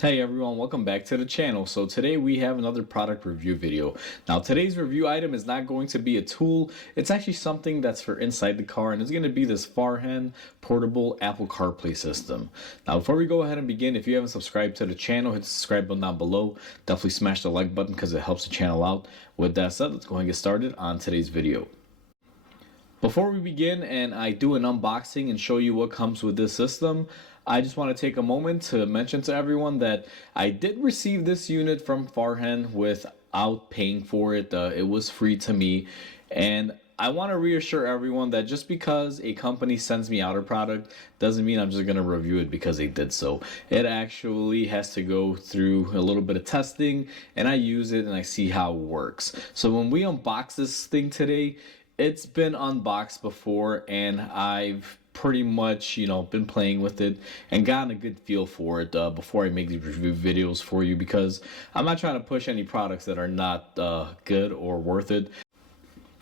Hey everyone, welcome back to the channel. So today we have another product review video. Now today's review item is not going to be a tool, it's actually something that's for inside the car, and it's going to be this FAHREN portable Apple CarPlay system. Now before we go ahead and begin, if you haven't subscribed to the channel, hit the subscribe button down below. Definitely smash the like button because it helps the channel out. With that said, let's go ahead and get started on today's video. Before we begin and I do an unboxing and show you what comes with this system, I just want to take a moment to mention to everyone that I did receive this unit from FAHREN without paying for it. It was free to me, and I want to reassure everyone that just because a company sends me out a product doesn't mean I'm just going to review it because they did so. It actually has to go through a little bit of testing, and I use it and I see how it works. So when we unbox this thing today, it's been unboxed before, and I've pretty much been playing with it and gotten a good feel for it before I make these review videos for you, because I'm not trying to push any products that are not good or worth it.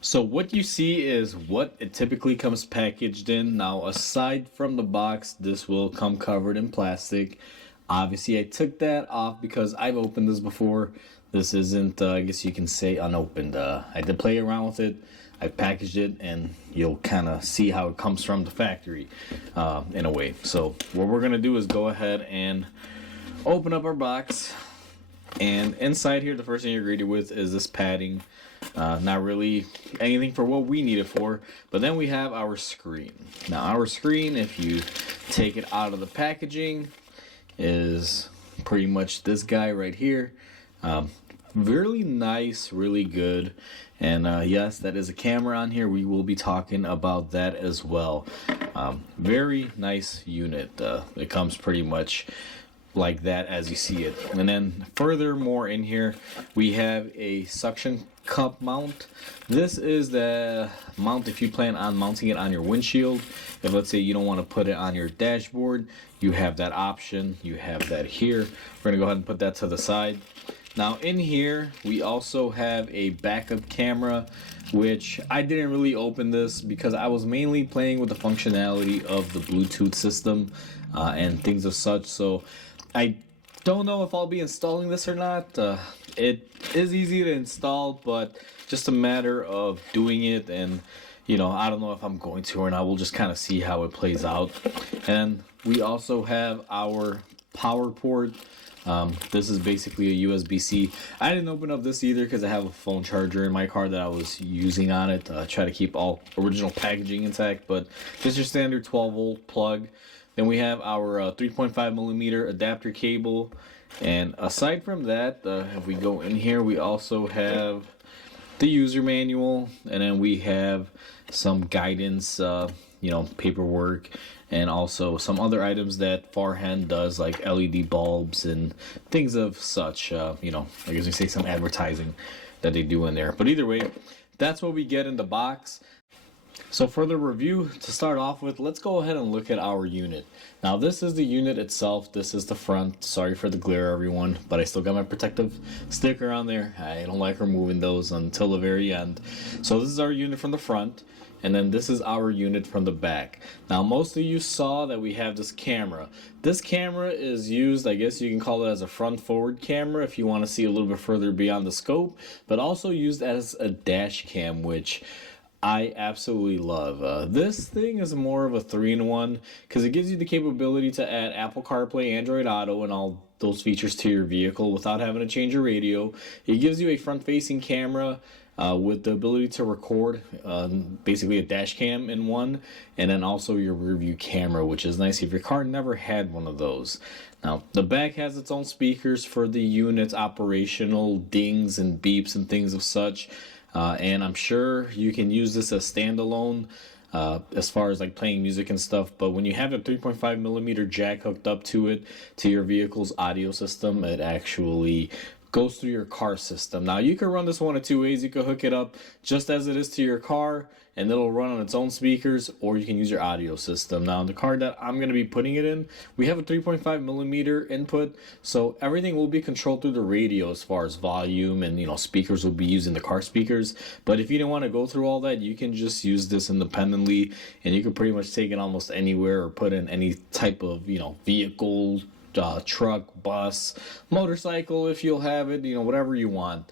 So what you see is what it typically comes packaged in. Now aside from the box, this will come covered in plastic. Obviously I took that off because I've opened this before. This isn't I guess you can say unopened. I did play around with it. I packaged it, and you'll kind of see how it comes from the factory in a way. So what we're going to do is go ahead and open up our box. And inside here, the first thing you're greeted with is this padding. Not really anything for what we need it for. But then we have our screen. Now our screen, if you take it out of the packaging, is pretty much this guy right here. Really nice, really good. And yes, that is a camera on here. We will be talking about that as well. Very nice unit. It comes pretty much like that as you see it. And then furthermore in here, we have a suction cup mount. This is the mount if you plan on mounting it on your windshield. If let's say you don't want to put it on your dashboard, you have that option. You have that here. We're gonna go ahead and put that to the side. Now in here we also have a backup camera, which I didn't really open this because I was mainly playing with the functionality of the Bluetooth system and things of such. So I don't know if I'll be installing this or not. It is easy to install, but just a matter of doing it, and I don't know if I'm going to or not. We'll just kind of see how it plays out. And we also have our power port. This is basically a USB-C. I didn't open up this either because I have a phone charger in my car that I was using on it. Try to keep all original packaging intact, but just your standard 12-volt plug. Then we have our 3.5mm adapter cable. And aside from that, if we go in here, we also have the user manual, and then we have some guidance, paperwork, and also some other items that FAHREN does, like LED bulbs and things of such. I guess we say some advertising that they do in there. But either way, that's what we get in the box. So for the review, to start off with, let's go ahead and look at our unit. Now this is the unit itself. This is the front. Sorry for the glare, everyone, but I still got my protective sticker on there. I don't like removing those until the very end. So this is our unit from the front, and then this is our unit from the back. Now most of you saw that we have this camera. This camera is used, I guess you can call it as a front forward camera if you want to see a little bit further beyond the scope, but also used as a dash cam, which I absolutely love. This thing is more of a 3-in-1 because it gives you the capability to add Apple CarPlay, Android Auto, and all those features to your vehicle without having to change your radio. It gives you a front-facing camera with the ability to record, basically a dash cam in one, and then also your rear view camera, which is nice if your car never had one of those. Now the back has its own speakers for the unit's operational dings and beeps and things of such. And I'm sure you can use this as standalone as far as like playing music and stuff, but when you have a 3.5mm jack hooked up to it, to your vehicle's audio system, it actually goes through your car system. Now you can run this one of two ways. You can hook it up just as it is to your car and it'll run on its own speakers, or you can use your audio system. Now in the car that I'm going to be putting it in, we have a 3.5mm input, so everything will be controlled through the radio as far as volume, and speakers will be using the car speakers. But if you don't want to go through all that, you can just use this independently, and you can pretty much take it almost anywhere or put in any type of vehicle truck, bus, motorcycle if you'll have it, whatever you want.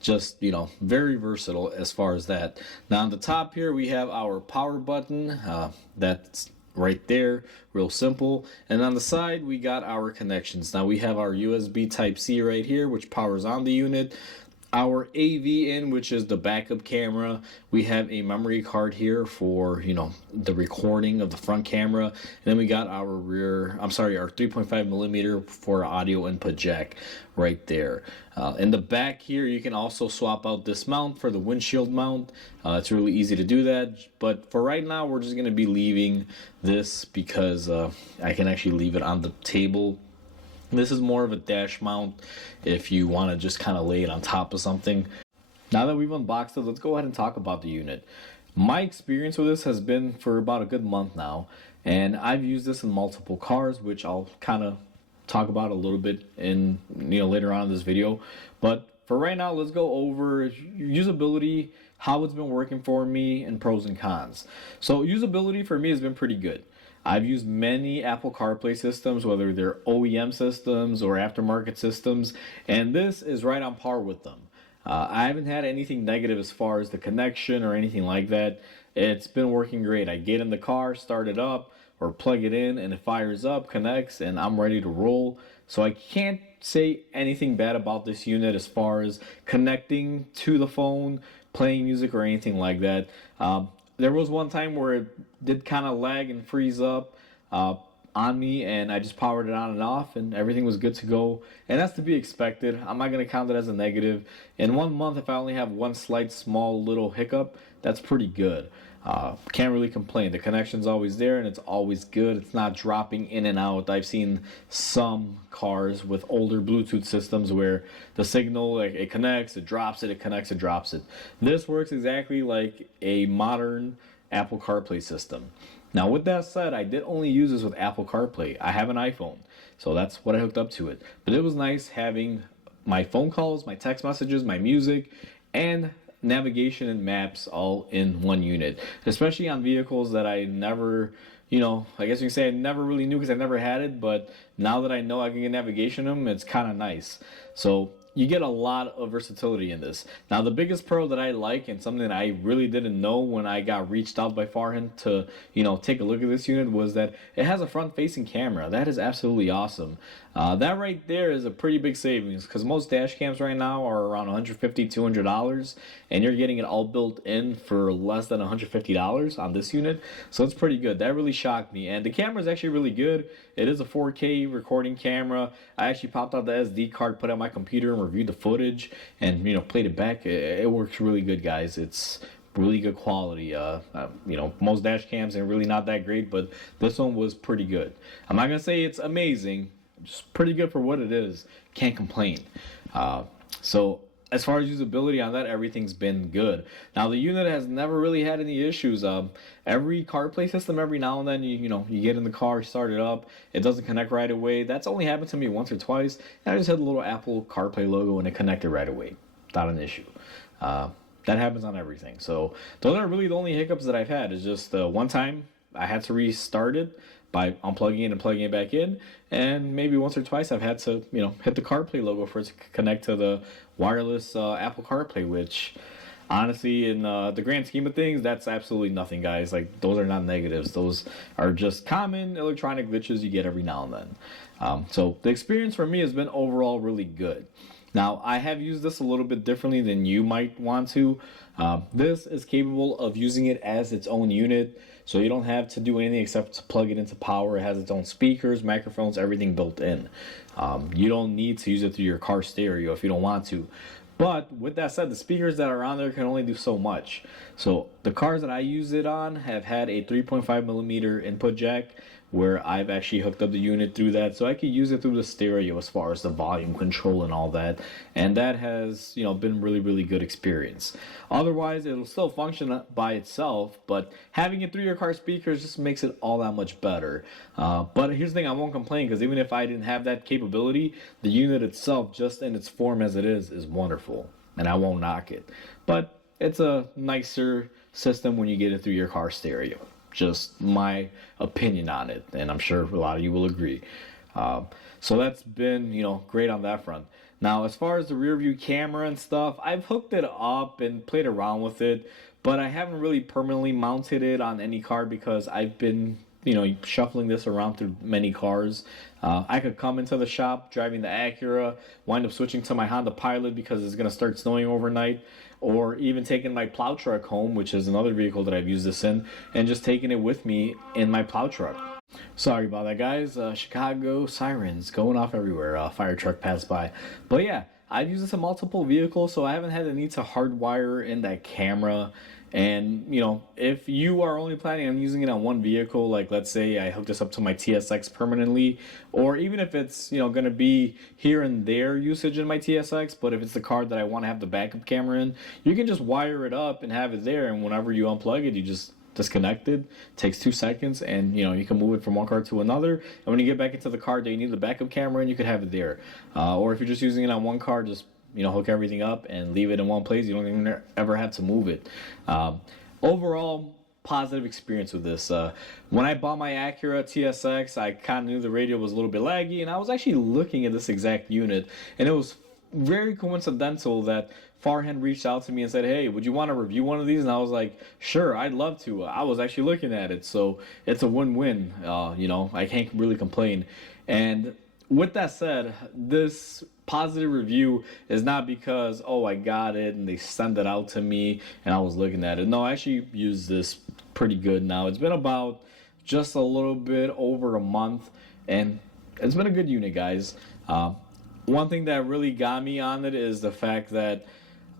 Just, very versatile as far as that. Now on the top here we have our power button. That's right there, real simple. And on the side we got our connections. Now we have our USB Type-C right here, which powers on the unit. Our AV in, which is the backup camera. We have a memory card here for, the recording of the front camera. And then we got our our 3.5 millimeter for audio input jack right there. In the back here, you can also swap out this mount for the windshield mount. It's really easy to do that. But for right now, we're just going to be leaving this because I can actually leave it on the table. This is more of a dash mount if you want to just kind of lay it on top of something. Now that we've unboxed it, let's go ahead and talk about the unit. My experience with this has been for about a good month now, and I've used this in multiple cars, which I'll kind of talk about a little bit in later on in this video. But for right now, let's go over usability, how it's been working for me, and pros and cons. So usability for me has been pretty good. I've used many Apple CarPlay systems, whether they're OEM systems or aftermarket systems, and this is right on par with them. I haven't had anything negative as far as the connection or anything like that. It's been working great. I get in the car, start it up, or plug it in, and it fires up, connects, and I'm ready to roll. So I can't say anything bad about this unit as far as connecting to the phone, playing music, or anything like that. There was one time where it did kind of lag and freeze up on me, and I just powered it on and off, and everything was good to go. And that's to be expected. I'm not going to count it as a negative. In 1 month, if I only have one slight, small, little hiccup, that's pretty good. Can't really complain. The connection's always there, and it's always good. It's not dropping in and out. I've seen some cars with older Bluetooth systems where the signal, it connects, it drops it, it connects, it drops it. This works exactly like a modern Apple CarPlay system. Now, with that said, I did only use this with Apple CarPlay. I have an iPhone, so that's what I hooked up to it. But it was nice having my phone calls, my text messages, my music, and navigation and maps all in one unit, especially on vehicles that I never, I guess you can say I never really knew because I never had it, but now that I know I can get navigation in them, it's kind of nice. So you get a lot of versatility in this. Now, the biggest pro that I like, and something that I really didn't know when I got reached out by FAHREN to, take a look at this unit, was that it has a front-facing camera. That is absolutely awesome. That right there is a pretty big savings because most dash cams right now are around $150, $200, and you're getting it all built in for less than $150 on this unit. So it's pretty good. That really shocked me. And the camera is actually really good. It is a 4K recording camera. I actually popped out the SD card, put it on my computer, and reviewed the footage, and played it back. It works really good, guys. It's really good quality. Most dash cams are really not that great, but this one was pretty good. I'm not gonna say it's amazing. Just pretty good for what it is. Can't complain. So as far as usability on that, everything's been good. Now the unit has never really had any issues. Every CarPlay system, every now and then, you get in the car, start it up, it doesn't connect right away. That's only happened to me once or twice, and I just had the little Apple CarPlay logo and it connected right away. Not an issue. That happens on everything. So those are really the only hiccups that I've had. Is just one time I had to restart it by unplugging it and plugging it back in, and maybe once or twice I've had to hit the CarPlay logo for it to connect to the wireless Apple CarPlay, which honestly in the grand scheme of things, that's absolutely nothing, guys. Like, those are not negatives. Those are just common electronic glitches you get every now and then. So the experience for me has been overall really good. Now, I have used this a little bit differently than you might want to. This is capable of using it as its own unit, so you don't have to do anything except to plug it into power. It has its own speakers, microphones, everything built in. You don't need to use it through your car stereo if you don't want to. But with that said, the speakers that are on there can only do so much. So the cars that I use it on have had a 3.5 millimeter input jack, where I've actually hooked up the unit through that, so I could use it through the stereo as far as the volume control and all that, and that has been really good experience. Otherwise, it'll still function by itself, but having it through your car speakers just makes it all that much better. But here's the thing, I won't complain, because even if I didn't have that capability, the unit itself, just in its form as it is wonderful, and I won't knock it. But it's a nicer system when you get it through your car stereo. Just my opinion on it, and I'm sure a lot of you will agree. So that's been, great on that front. Now, as far as the rear view camera and stuff, I've hooked it up and played around with it, but I haven't really permanently mounted it on any car because I've been, shuffling this around through many cars. I could come into the shop driving the Acura, wind up switching to my Honda Pilot because it's going to start snowing overnight, or even taking my plow truck home, which is another vehicle that I've used this in, and just taking it with me in my plow truck. Sorry about that, guys. Chicago sirens going off everywhere. Fire truck passed by. But yeah, I've used this in multiple vehicles, so I haven't had the need to hardwire in that camera. And, if you are only planning on using it on one vehicle, like let's say I hook this up to my TSX permanently, or even if it's, going to be here and there usage in my TSX, but if it's the car that I want to have the backup camera in, you can just wire it up and have it there, and whenever you unplug it, you just disconnect it. Takes 2 seconds, and you can move it from one car to another, and when you get back into the car that you need the backup camera in, you could have it there. Or if you're just using it on one car, just hook everything up and leave it in one place. You don't even ever have to move it. Overall, positive experience with this. When I bought my Acura TSX, I kind of knew the radio was a little bit laggy, and I was actually looking at this exact unit, and it was very coincidental that FAHREN reached out to me and said, hey, would you want to review one of these? And I was like, sure, I'd love to. I was actually looking at it, so it's a win-win. I can't really complain. And with that said, this positive review is not because, oh, I got it and they sent it out to me and I was looking at it. No, I actually use this pretty good now. It's been about just a little bit over a month, and it's been a good unit, guys. One thing that really got me on it is the fact that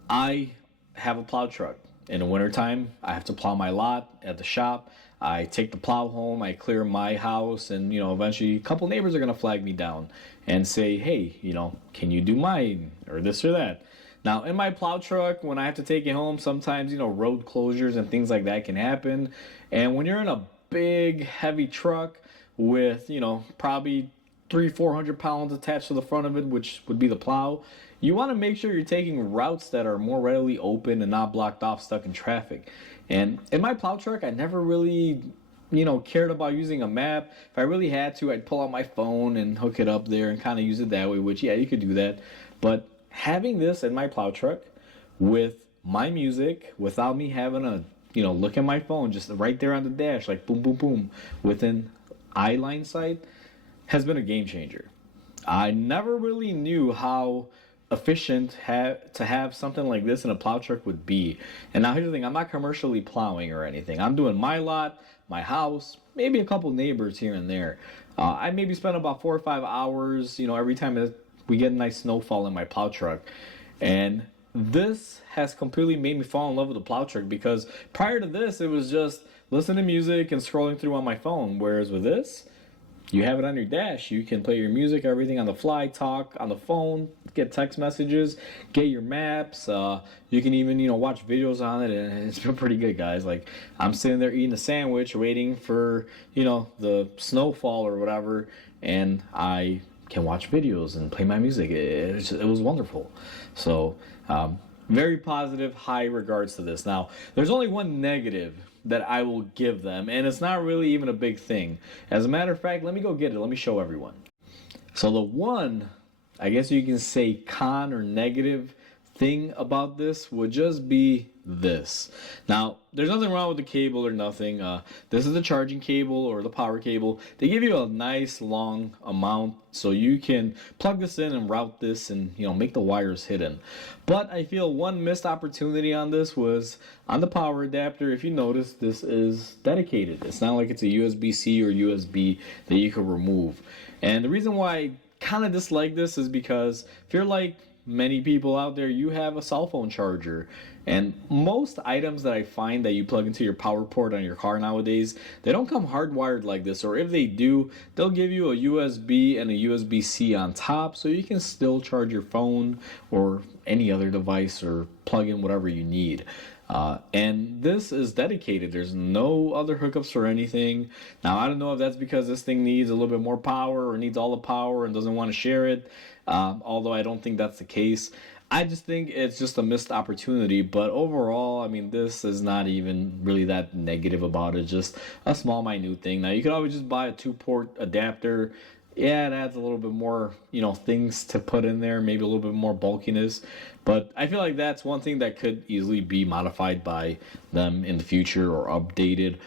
I have a plow truck. In the wintertime, I have to plow my lot at the shop. I take the plow home, I clear my house, and eventually a couple neighbors are gonna flag me down and say, hey, can you do mine or this or that. Now, in my plow truck, when I have to take it home, sometimes road closures and things like that can happen. And when you're in a big heavy truck with probably 300-400 pounds attached to the front of it, which would be the plow, you want to make sure you're taking routes that are more readily open and not blocked off, stuck in traffic. And in my plow truck, I never really cared about using a map. If I really had to, I'd pull out my phone and hook it up there and kind of use it that way, which, yeah, you could do that. But having this in my plow truck with my music, without me having to look at my phone, just right there on the dash, like boom, boom, boom, within eye line sight, has been a game changer. I never really knew how efficient to have something like this in a plow truck would be. And now here's the thing, I'm not commercially plowing or anything. I'm doing my lot, my house, maybe a couple neighbors here and there. I maybe spend about 4 or 5 hours, every time we get a nice snowfall in my plow truck. And this has completely made me fall in love with the plow truck, because prior to this, it was just listening to music and scrolling through on my phone. Whereas with this, you have it on your dash. You can play your music, everything on the fly, talk on the phone, get text messages, get your maps. You can even, watch videos on it, and it's been pretty good, guys. Like, I'm sitting there eating a sandwich, waiting for, the snowfall or whatever, and I can watch videos and play my music. It was wonderful. So, very positive, high regards to this. Now, there's only one negative that I will give them, and it's not really even a big thing. As a matter of fact, let me go get it. Let me show everyone. So the one, I guess you can say, con or negative thing about this would just be this. Now, there's nothing wrong with the cable or nothing. This is the charging cable or the power cable. They give you a nice long amount so you can plug this in and route this and make the wires hidden. But I feel one missed opportunity on this was on the power adapter. If you notice, this is dedicated. It's not like it's a USB-C or USB that you can remove. And the reason why I kind of dislike this is because if you're like many people out there, you have a cell phone charger, and most items that I find that you plug into your power port on your car nowadays, they don't come hardwired like this, or if they do, they'll give you a USB and a USB-C on top so you can still charge your phone or any other device or plug in whatever you need. And this is dedicated. There's no other hookups or anything. Now, I don't know if that's because this thing needs a little bit more power or needs all the power and doesn't want to share it, although I don't think that's the case. I just think it's just a missed opportunity. But overall, I mean, this is not even really that negative about it. Just a small, minute thing. Now, you could always just buy a 2-port adapter Yeah, it adds a little bit more, things to put in there, maybe a little bit more bulkiness. But I feel like that's one thing that could easily be modified by them in the future or updated,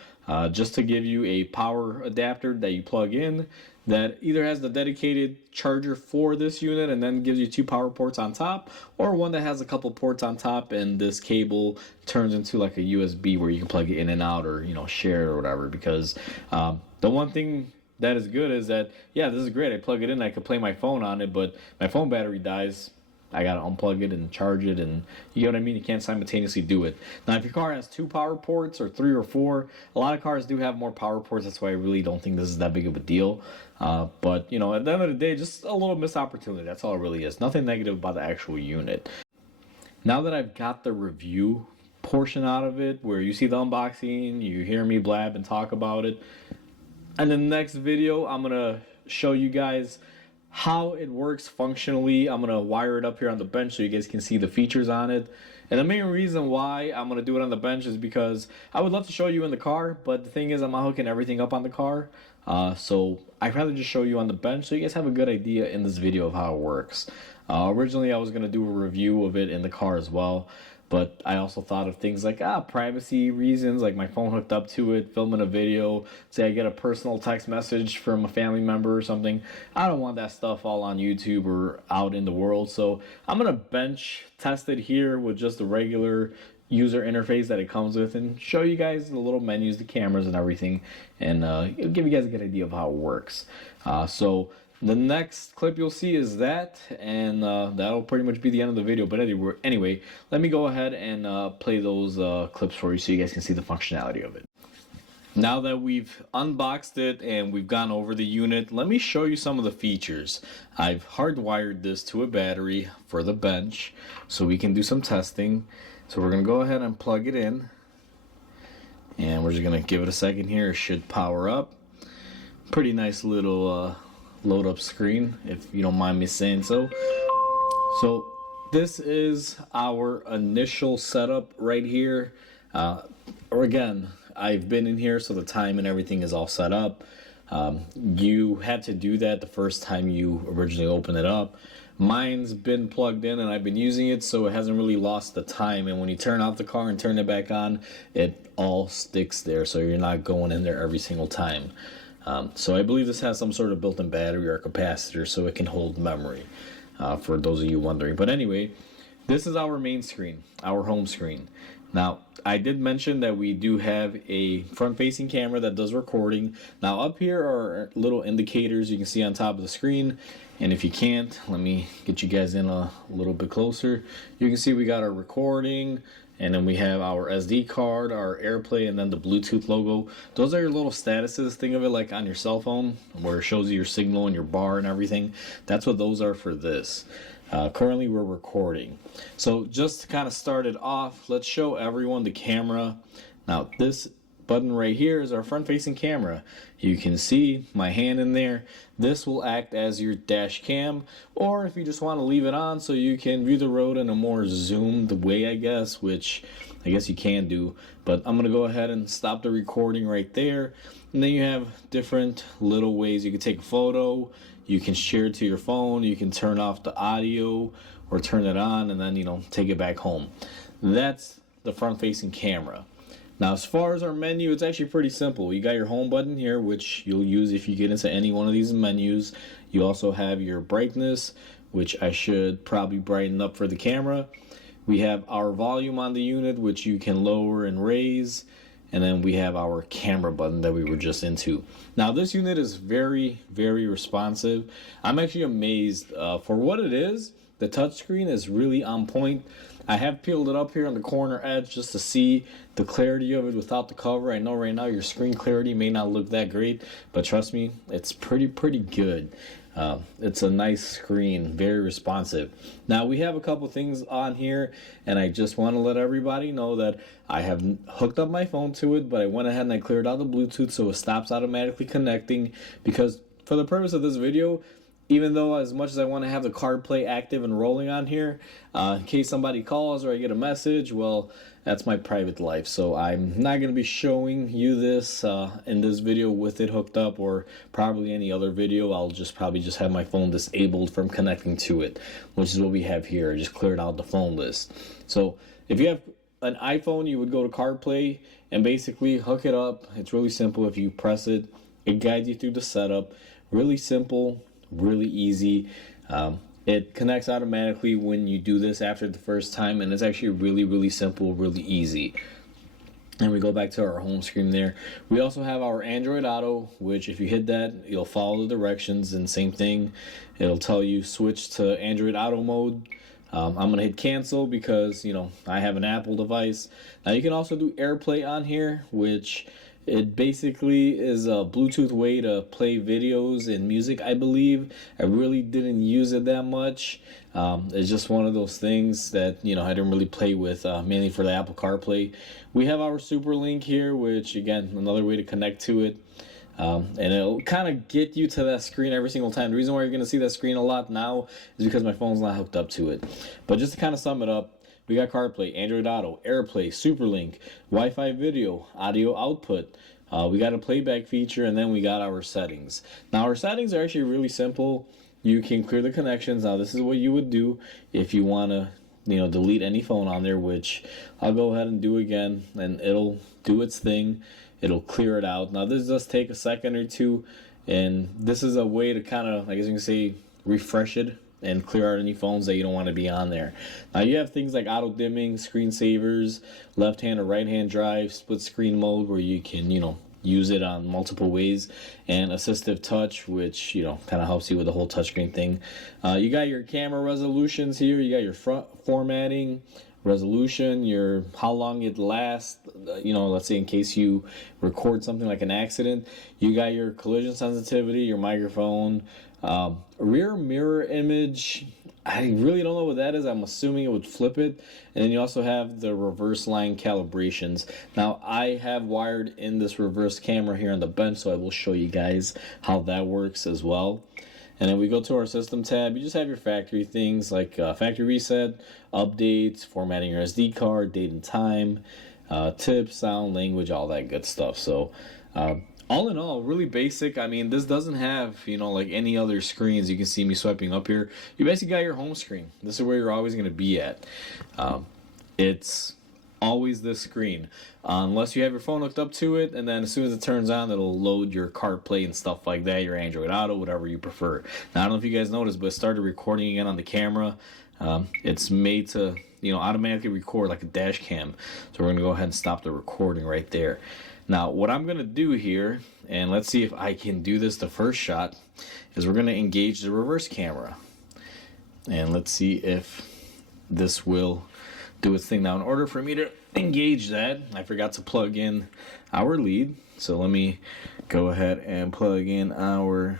just to give you a power adapter that you plug in that either has the dedicated charger for this unit and then gives you two power ports on top, or one that has a couple ports on top and this cable turns into like a USB where you can plug it in and out, or share or whatever. Because the one thing that is good is that, yeah, this is great. I plug it in, I could play my phone on it, but my phone battery dies. I gotta unplug it and charge it, and you know what I mean? You can't simultaneously do it. Now, if your car has two power ports or three or four, a lot of cars do have more power ports. That's why I really don't think this is that big of a deal. But, at the end of the day, just a little missed opportunity. That's all it really is. Nothing negative about the actual unit. Now that I've got the review portion out of it, where you see the unboxing, you hear me blab and talk about it, in the next video, I'm going to show you guys how it works functionally. I'm going to wire it up here on the bench so you guys can see the features on it. And the main reason why I'm going to do it on the bench is because I would love to show you in the car, but the thing is I'm not hooking everything up on the car. So I'd rather just show you on the bench so you guys have a good idea in this video of how it works. Originally I was going to do a review of it in the car as well, but I also thought of things like privacy reasons, like my phone hooked up to it, filming a video, say I get a personal text message from a family member or something. I don't want that stuff all on YouTube or out in the world, so I'm going to bench test it here with just the regular user interface that it comes with and show you guys the little menus, the cameras and everything, and it'll give you guys a good idea of how it works. So the next clip you'll see is that, and that'll pretty much be the end of the video. But anyway, let me go ahead and play those clips for you so you guys can see the functionality of it. Now that we've unboxed it and we've gone over the unit, let me show you some of the features. I've hardwired this to a battery for the bench so we can do some testing. So we're going to go ahead and plug it in, and we're just going to give it a second here. It should power up. Pretty nice little load up screen, if you don't mind me saying so. So this is our initial setup right here. Or again, I've been in here, so the time and everything is all set up. You had to do that the first time you originally opened it up. Mine's been plugged in and I've been using it, so it hasn't really lost the time. And when you turn off the car and turn it back on, it all sticks there, so you're not going in there every single time. So I believe this has some sort of built-in battery or capacitor so it can hold memory, for those of you wondering. But anyway, this is our main screen, our home screen. Now, I did mention that we do have a front-facing camera that does recording. Now, up here are little indicators you can see on top of the screen. And if you can't, let me get you guys in a little bit closer. You can see we got our recording, and then we have our SD card, our AirPlay, and then the Bluetooth logo. Those are your little statuses. Think of it like on your cell phone, where it shows you your signal and your bar and everything. That's what those are for this. Currently, we're recording. So just to kind of start it off, let's show everyone the camera. Now, this button right here is our front-facing camera. You can see my hand in there. This will act as your dash cam, or if you just want to leave it on so you can view the road in a more zoomed way, I guess, which I guess you can do. But I'm going to go ahead and stop the recording right there. And then you have different little ways you can take a photo. You can share it to your phone. You can turn off the audio or turn it on and then, take it back home. That's the front-facing camera. Now, as far as our menu, it's actually pretty simple. You got your home button here, which you'll use if you get into any one of these menus. You also have your brightness, which I should probably brighten up for the camera. We have our volume on the unit, which you can lower and raise. And then we have our camera button that we were just into. Now, this unit is very, very responsive. I'm actually amazed. For what it is, the touchscreen is really on point. I have peeled it up here on the corner edge just to see the clarity of it without the cover. I know right now your screen clarity may not look that great, but trust me, it's pretty good. It's a nice screen, very responsive. Now, we have a couple things on here, and I just want to let everybody know that I have hooked up my phone to it, but I went ahead and I cleared out the Bluetooth so it stops automatically connecting, because for the purpose of this video, even though as much as I want to have the CarPlay active and rolling on here, in case somebody calls or I get a message, well, that's my private life. So I'm not going to be showing you this in this video with it hooked up, or probably any other video. I'll just probably just have my phone disabled from connecting to it, which is what we have here. I just cleared out the phone list. So if you have an iPhone, you would go to CarPlay and basically hook it up. It's really simple. If you press it, it guides you through the setup. Really simple, really easy. It connects automatically when you do this after the first time, and it's actually really, really simple, really easy. And we go back to our home screen there. We also have our Android Auto, which if you hit that, you'll follow the directions, and same thing. It'll tell you switch to Android Auto mode. I'm going to hit cancel because, I have an Apple device. Now you can also do AirPlay on here, which it basically is a Bluetooth way to play videos and music, I believe. I really didn't use it that much. It's just one of those things that, I didn't really play with, mainly for the Apple CarPlay. We have our Super Link here, which, again, another way to connect to it. And it'll kind of get you to that screen every single time. The reason why you're going to see that screen a lot now is because my phone's not hooked up to it. But just to kind of sum it up, we got CarPlay, Android Auto, AirPlay, SuperLink, Wi-Fi video, audio output. We got a playback feature, and then we got our settings. Now, our settings are actually really simple. You can clear the connections. Now, this is what you would do if you want to, delete any phone on there, which I'll go ahead and do again, and it'll do its thing. It'll clear it out. Now, this does take a second or two, and this is a way to kind of, I guess you can say, refresh it and clear out any phones that you don't want to be on there. Now you have things like auto dimming, screensavers, left hand or right hand drive, split screen mode where you can, use it on multiple ways, and assistive touch, which, kind of helps you with the whole touchscreen thing. You got your camera resolutions here. You got your front formatting, resolution, your how long it lasts, let's say in case you record something like an accident. You got your collision sensitivity, your microphone, rear mirror image. I really don't know what that is. I'm assuming it would flip it. And then you also have the reverse line calibrations. Now I have wired in this reverse camera here on the bench, so I will show you guys how that works as well. And then we go to our system tab. You just have your factory things like factory reset, updates, formatting your SD card, date and time, tips, sound, language, all that good stuff. So all in all, really basic. I mean, this doesn't have, like any other screens. You can see me swiping up here. You basically got your home screen. This is where you're always going to be at. It's always this screen, unless you have your phone hooked up to it, and then as soon as it turns on, it'll load your CarPlay and stuff like that, your Android Auto, whatever you prefer. Now, I don't know if you guys noticed, but it started recording again on the camera. It's made to, automatically record like a dash cam. So we're going to go ahead and stop the recording right there. Now, what I'm going to do here, and let's see if I can do this the first shot, is we're going to engage the reverse camera. And let's see if this will do its thing. Now, in order for me to engage that, I forgot to plug in our lead. So let me go ahead and plug in our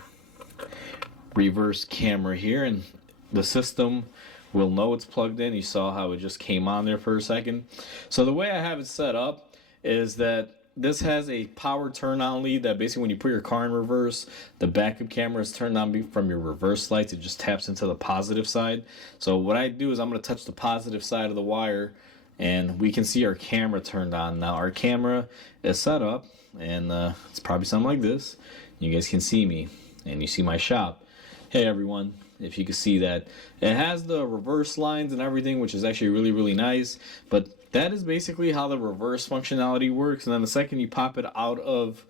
reverse camera here, and the system will know it's plugged in. You saw how it just came on there for a second. So the way I have it set up is that this has a power turn on lead that basically when you put your car in reverse, the backup camera is turned on from your reverse lights. It just taps into the positive side. So what I do is I'm going to touch the positive side of the wire, and we can see our camera turned on. Now our camera is set up, and it's probably something like this. You guys can see me, and you see my shop. Hey everyone, if you can see that. It has the reverse lines and everything, which is actually really, really nice. But that is basically how the reverse functionality works. And then the second you pop it out of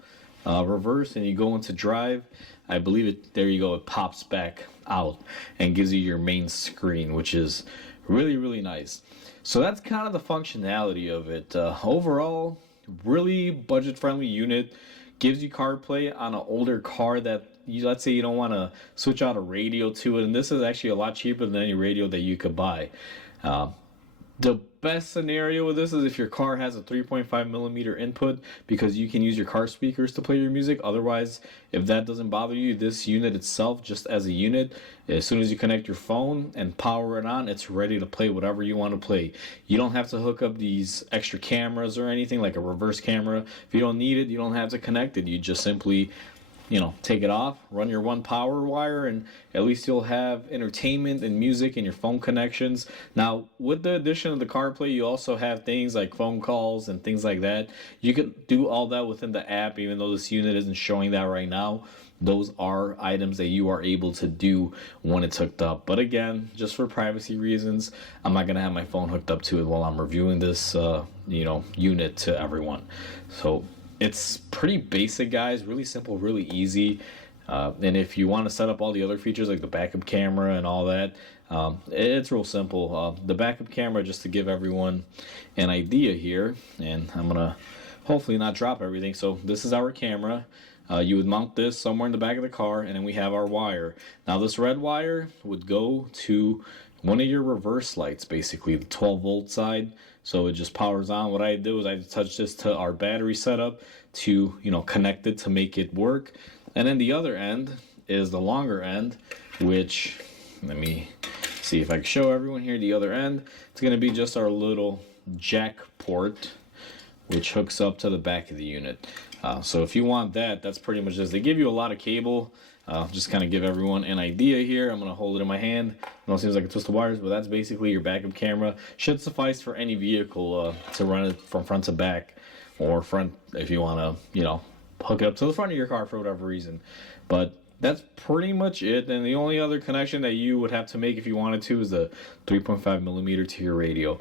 reverse and you go into drive, I believe it, there you go, it pops back out and gives you your main screen, which is really, really nice. So that's kind of the functionality of it. Overall, really budget-friendly unit. Gives you CarPlay on an older car that, let's say you don't want to switch out a radio to it. And this is actually a lot cheaper than any radio that you could buy. The best scenario with this is if your car has a 3.5 millimeter input, because you can use your car speakers to play your music. Otherwise, if that doesn't bother you, this unit itself, just as a unit, as soon as you connect your phone and power it on, it's ready to play whatever you want to play. You don't have to hook up these extra cameras or anything like a reverse camera. If you don't need it, you don't have to connect it. You just simply take it off, run your one power wire, and at least you'll have entertainment and music and your phone connections. Now, with the addition of the CarPlay, you also have things like phone calls and things like that. You could do all that within the app, even though this unit isn't showing that right now. Those are items that you are able to do when it's hooked up. But again, just for privacy reasons, I'm not gonna have my phone hooked up to it while I'm reviewing this, unit to everyone. So it's pretty basic, guys. Really simple, really easy. And if you want to set up all the other features like the backup camera and all that, it's real simple. The backup camera, just to give everyone an idea here, and I'm gonna hopefully not drop everything. So this is our camera. You would mount this somewhere in the back of the car, and then we have our wire. Now this red wire would go to one of your reverse lights, basically the 12-volt side. So it just powers on. What I did was I touched this to our battery setup to connect it to make it work. And then the other end is the longer end, which, let me see if I can show everyone here. The other end, it's going to be just our little jack port, which hooks up to the back of the unit. So if you want that, that's pretty much this. They give you a lot of cable. Just kind of give everyone an idea here. I'm going to hold it in my hand. I know it seems like I twist the wires, but that's basically your backup camera. Should suffice for any vehicle to run it from front to back, or front if you want to, hook it up to the front of your car for whatever reason. But that's pretty much it. And the only other connection that you would have to make if you wanted to is the 3.5 millimeter to your radio.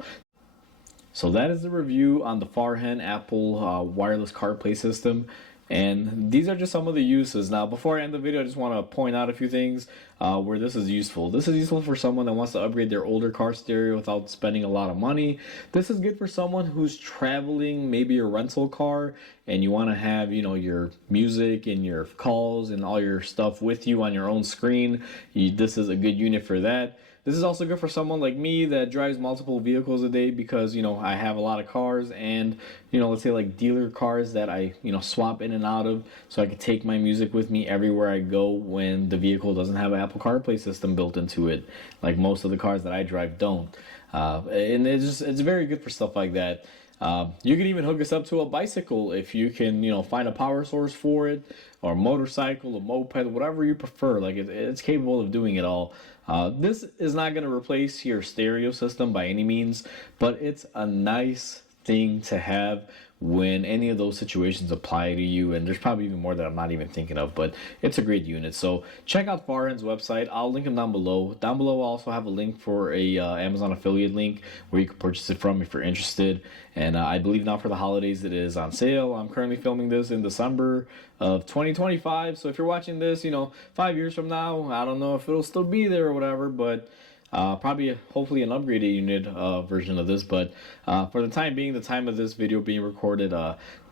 So that is the review on the FAHREN Apple wireless CarPlay system. And these are just some of the uses. Now, before I end the video, I just want to point out a few things where this is useful. This is useful for someone that wants to upgrade their older car stereo without spending a lot of money. This is good for someone who's traveling, maybe a rental car, and you want to have, your music and your calls and all your stuff with you on your own screen. This is a good unit for that. This is also good for someone like me that drives multiple vehicles a day because, I have a lot of cars and, let's say like dealer cars that I, swap in and out of, so I can take my music with me everywhere I go when the vehicle doesn't have an Apple CarPlay system built into it, like most of the cars that I drive don't. And it's very good for stuff like that. You can even hook this up to a bicycle if you can, find a power source for it, or a motorcycle, a moped, whatever you prefer. Like it's capable of doing it all. This is not going to replace your stereo system by any means, but it's a nice thing to have when any of those situations apply to you, and there's probably even more that I'm not even thinking of, but it's a great unit. So check out FAHREN's website. I'll link them down below. Down below I'll also have a link for a Amazon affiliate link where you can purchase it from if you're interested. And I believe now for the holidays it is on sale. I'm currently filming this in December of 2025, so if you're watching this 5 years from now, I don't know if it'll still be there or whatever, but probably hopefully an upgraded unit version of this. But for the time being, the time of this video being recorded,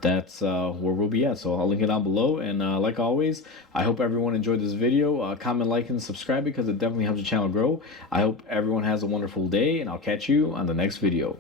that's where we'll be at. So I'll link it down below, and like always, I hope everyone enjoyed this video. Comment, like, and subscribe because it definitely helps the channel grow. I hope everyone has a wonderful day, and I'll catch you on the next video.